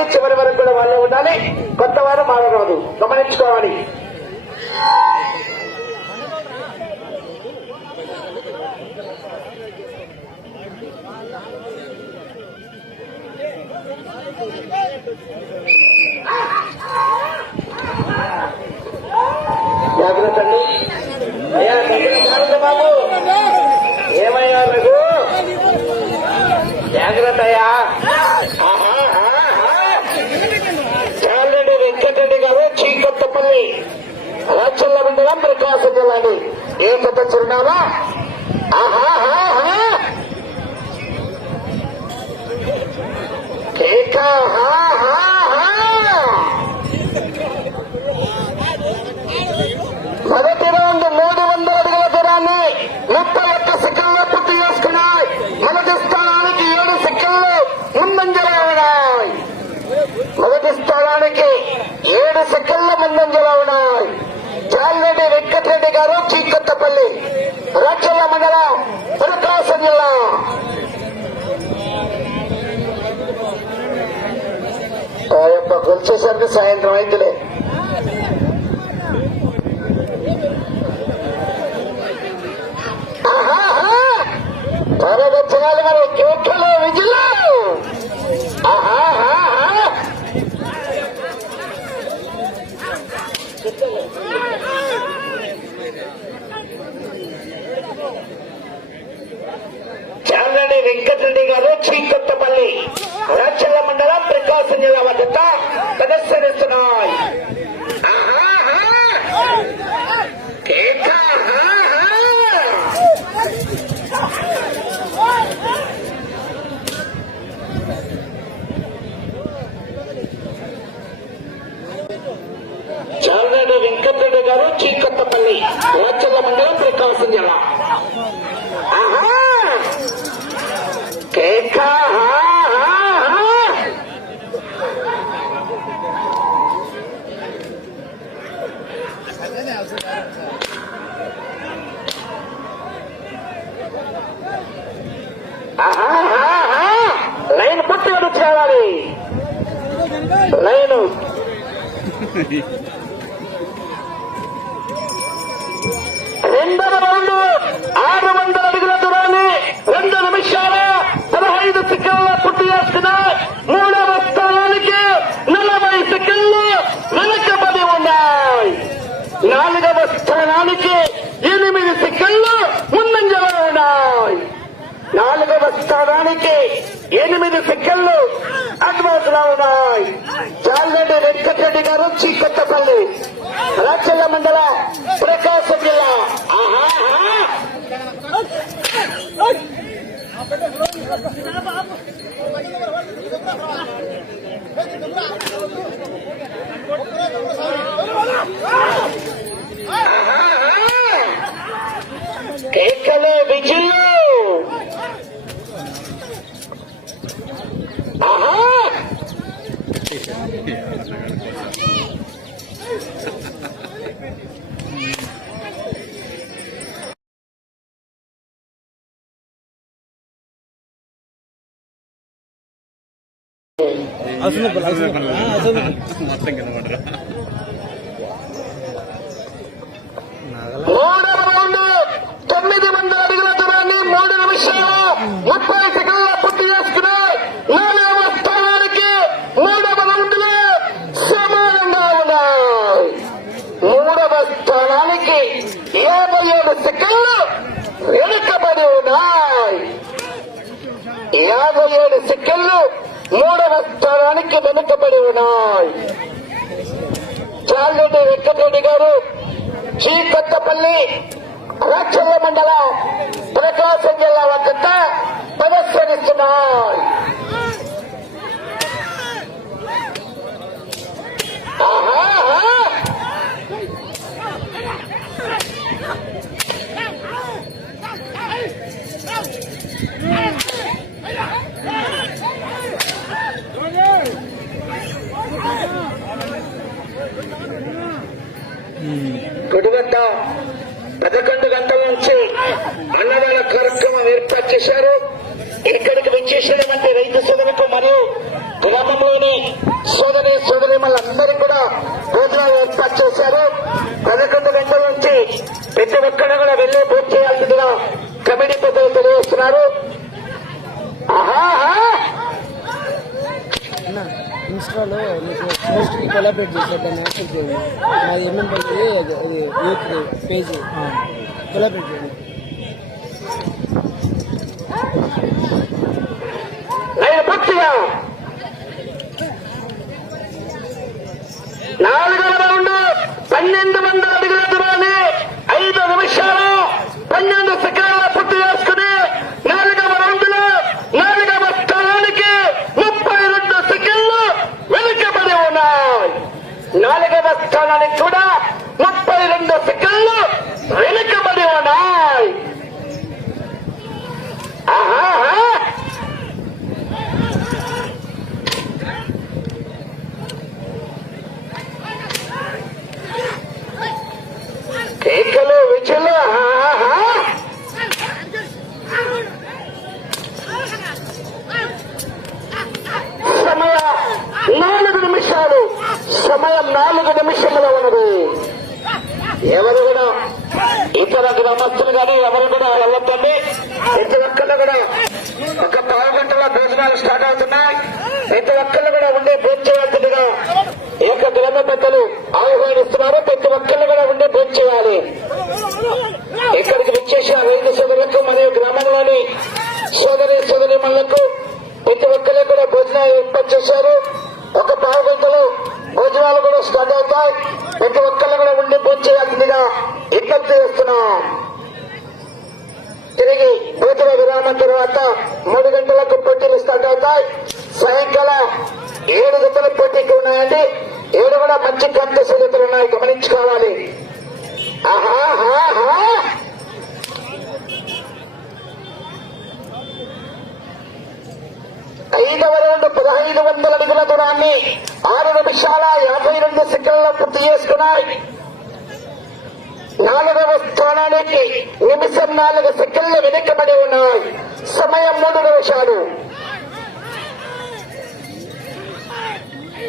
ఉండాలి, చివరి వరకు కూడా వాళ్ళే ఉండాలి. కొత్త వారు మారరాదు, గమనించుకోవాలి. జాగ్రత్త అండి. అయ్యా జాగ్రత్త బాబు, ఏమయ్యా రఘు, జాగ్రత్త అయ్యా. చాలండి వెంకటరెడ్డి గారు, చీకొత్తపల్లి, రాచల్ల మండలం, ప్రకాశం జిల్లా అండి. ఏ కొత్త చిరునామా? మొదటి రౌండ్ 300 అడుగుల దూరాన్ని 31 సెకండ్లో పూర్తి చేసుకున్నాయి. మొదటి స్థానానికి 7 సెకండ్లు ముందంజలో ఉన్నాయి. మొదటి స్థానానికి 7 సెకండ్ల ముందంజలో ఉన్నాయి. జాలరెడ్డి వెంకటరెడ్డి గారు, చీకొత్తపల్లి, రాచల్ల మండలం, ప్రకాశం జిల్లా. గొలిచేసరికి సాయంత్రం అయిందిలే. త్వరగొచ్చాలి మరి, కేకలు విజిల్లు. చాలండి వెంకటరెడ్డి గారు, శ్రీకొత్తపల్లి, రాచల్ల మండలం, ప్రకాశం జిల్లా వద్ద ప్రదర్శనిస్తున్నాయి. చాలండి వెంకటరెడ్డి గారు, శ్రీకొత్తపల్లి, రాచల్ల మండలం, ప్రకాశం జిల్లా. లైన్ పూర్తి చేయాలి. లైన్ రెండవ రౌండ్ 600 అడుగుల దూరాన్ని 2 నిమిషాల 15 సెకండ్ల పూర్తి చేసుకున్నాయి. 3వ స్థానానికి 40 సెకండ్లు వెనకబడి ఉన్నాయి. 4వ స్థానానికి 8 సెకండ్లు ముందంజలో ఉన్నాయి. 4వ స్థానానికి 8 సెకండ్లు అడ్వాన్స్ లో ఉన్నాయి. చాలండి వెంకటరెడ్డి గారు, చీకొత్తపల్లి, రాచల్ల మండలం, ప్రకాశం జిల్లా. కేకలు విజిల్లు. మూడవ రౌండ్ 900 అడుగుల దూరాన్ని 3 నిమిషాల 30 సెకండ్ల పూర్తి చేసుకున్నాయి. 4వ స్థానానికి 3వ రౌండ్ లో సమానంగా ఉన్నాయి. 3వ స్థానానికి 57 సెకండ్లు వెనుకబడి ఉన్నాయి. 57 సెకండ్లు 3వ స్థానానికి వెనుకబడి ఉన్నాయి. చాలండి వెంకటరెడ్డి గారు, చీకొత్తపల్లి, రాచల్ల మండలం, ప్రకాశం జిల్లా వద్ద ప్రదర్శనిస్తున్నాయి. గుడి వద్ద 11 గంటల నుంచి అన్నదాన కార్యక్రమం ఏర్పాటు చేశారు. ఇక్కడికి విచ్చేసినటువంటి రైతు సోదరులకు మరియు గ్రామంలోని సోదరి మళ్ళందరూ కూడా భోజనాలు ఏర్పాటు చేశారు. 11 గంటల నుంచి ప్రతి ఒక్కరు కూడా వెళ్లి భోజనం చేయాల్సిందిగా కమిటీ పెద్దలు తెలియజేస్తున్నారు. ఇన్స్టాలో మీకు పోస్ట్ కొలాబరేట్ చేసేదాన్ని యాక్సెప్ట్ చేయండి. మాది ఎంఎంపల్లి అది యూత్ పేజ్ కొలాబరేట్ చేయండి. పూర్తిగా 4వ రౌండ్ 1200 అడుగుల దూరాన్ని 5 నిమిషాలు 12 సెకండ్ల పూర్తి చేసుకుని 4వ రౌండ్ లో 4వ స్థానానికి 32 సెకండ్లు వెనుకబడి ఉన్నాయి. 4వ స్థానానికి కూడా 32 సెకండ్లు వెనుకబడి ఉన్నాయి. కేకలు విజులు సమయం 4 నిమిషాలు. సమయం 4 నిమిషముల ఉన్నది. ఎవరు కూడా ఇతర గ్రామస్తులు కానీ ఎవరు కూడా వెళ్ళొద్దండి. ప్రతి ఒక్కళ్ళు కూడా ఒక పావు గంటల భోజనాలు స్టార్ట్ అవుతున్నాయి. ప్రతి ఒక్కళ్ళు కూడా ఉండే భోజనం చేయాల్సిందిగా ఈ యొక్క గ్రామ పెద్దలు ఆహ్వానిస్తున్నారు. ప్రతి ఒక్కళ్ళు కూడా ఉండే భోజనం చేయాలి. ఇక్కడికి విచ్చేసిన రైతు సోదరులకు మరియు గ్రామంలోని సోదరిమణులకు ప్రతి ఒక్కరు కూడా భోజనాలు ఏర్పాటు చేశారు. ఒక పావు గంటలో భోజనాలు కూడా స్టార్ట్ అవుతాయి. ప్రతి ఒక్కళ్ళు కూడా ఉండి భోజనం చేయాల్సిందిగా విజ్ఞప్తి చేస్తున్నాం. తిరిగి భోజన విరామం తర్వాత 3 గంటలకు పోటీలు స్టార్ట్ అవుతాయి. సాయంకాలం 7 గంటల పోటీకి ఉన్నాయండి. 7 కూడా మంచి కాంపిటీషన్లు ఉన్నాయి, గమనించుకోవాలి. ఐదవ రౌండ్ 1500 అడుగుల దూరాన్ని 6 నిమిషాల 52 సెకండ్లలో పూర్తి చేసుకున్నాయి. 4వ స్థానానికి నిమిషం 4 సెకండ్లు వెనుకబడి ఉన్నాయి. సమయం 3 నిమిషాలు.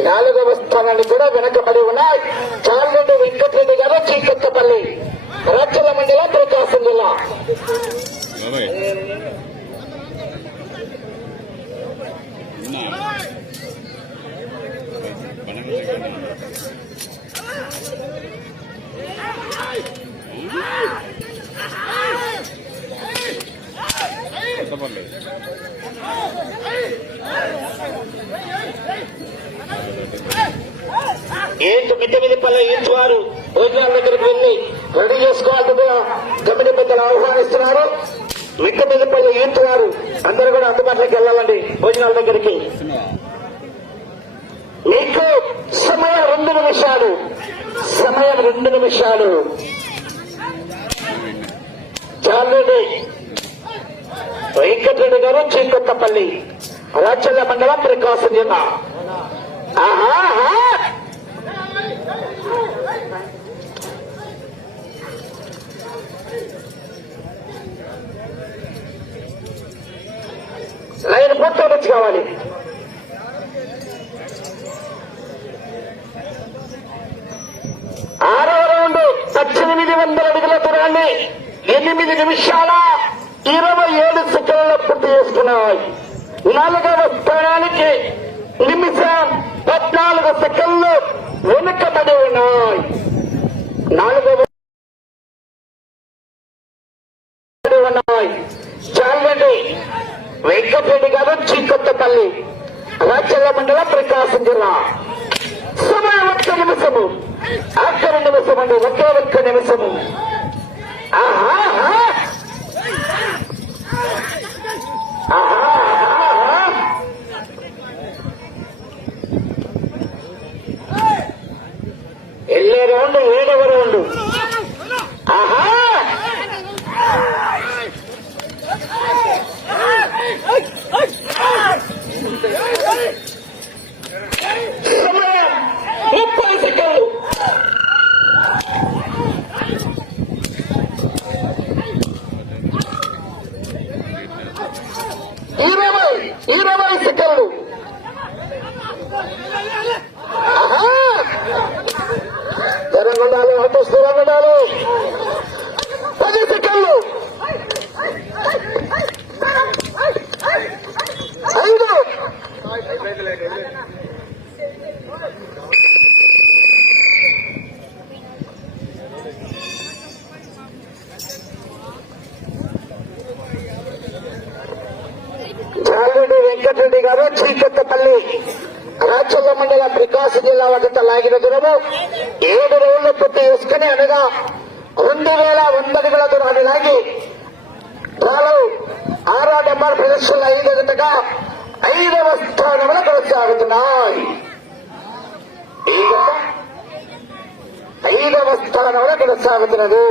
4వ స్థానానికి కూడా వెనుకబడి ఉన్నాయి. చాలరెడ్డి వెంకటరెడ్డి గారు, చీకొత్తపల్లి, రాచల మండలం, ప్రకాశం జిల్లా. ఏంటి మిద్దెమిదిపల్లె ఈచ్ వారు భోజనాల దగ్గరికి వెళ్లి రెడీ చేసుకోవాల్సిందిగా కమిటీ పెద్దలు ఆహ్వానిస్తున్నారు. మిద్దెమిదిపల్లె ఈచ్ వారు అందరూ కూడా అందుబాటులోకి వెళ్ళాలండి భోజనాల దగ్గరికి. మీకు సమయం 2 నిమిషాలు. సమయం 2 నిమిషాలు. చాలరెడ్డి వెంకటరెడ్డి గారు, చీకొత్తపల్లి, రాచల్ల మండలం, ప్రకాశం జిల్లా. లైన్ పూర్తి కావాలి. ఆరవ రౌండ్ 1800 అడుగుల దూరాన్ని 8 నిమిషాల 27 సెకండ్లలో పూర్తి చేసుకున్నాయి. 4వ స్థానానికి నిమిషం 14 సెకండ్లు వెనుకబడి ఉన్నాయి. 4వ ఉన్నాయి. చాలండి వెంకటరెడ్డి గారు, చీకొత్తపల్లి, రాచల్ల మండలం, ప్రకాశం జిల్లా. సమయం 1 నిమిషము. ఆఖరి నిమిషం అండి, ఒకే 1 నిమిషము. వెళ్ళే రౌండ్ 7వ రౌండ్. సమయం 30 సెకండ్లు. 20 సెకండ్లు. తెరంగొండాలి అటు స్థిరంగొండాలి 10 సెకండ్లు 5 జాలరెడ్డి వెంకటరెడ్డి గారు చీకత్తపల్లి రాచల్ల మండల ప్రకాశం జిల్లా వద్ద లాగిన దూరము 7 రౌండ్లు పూర్తి చేసుకుని అనగా 2100 అడుగుల దూరాన్ని లాగి డ్రాలో 6వ నెంబర్ ప్రదర్శనలు 5 జతగా 5వ స్థానంలో కొనసాగుతున్నాయి. ఈ జత 5వ స్థానంలో కొనసాగుతున్నది.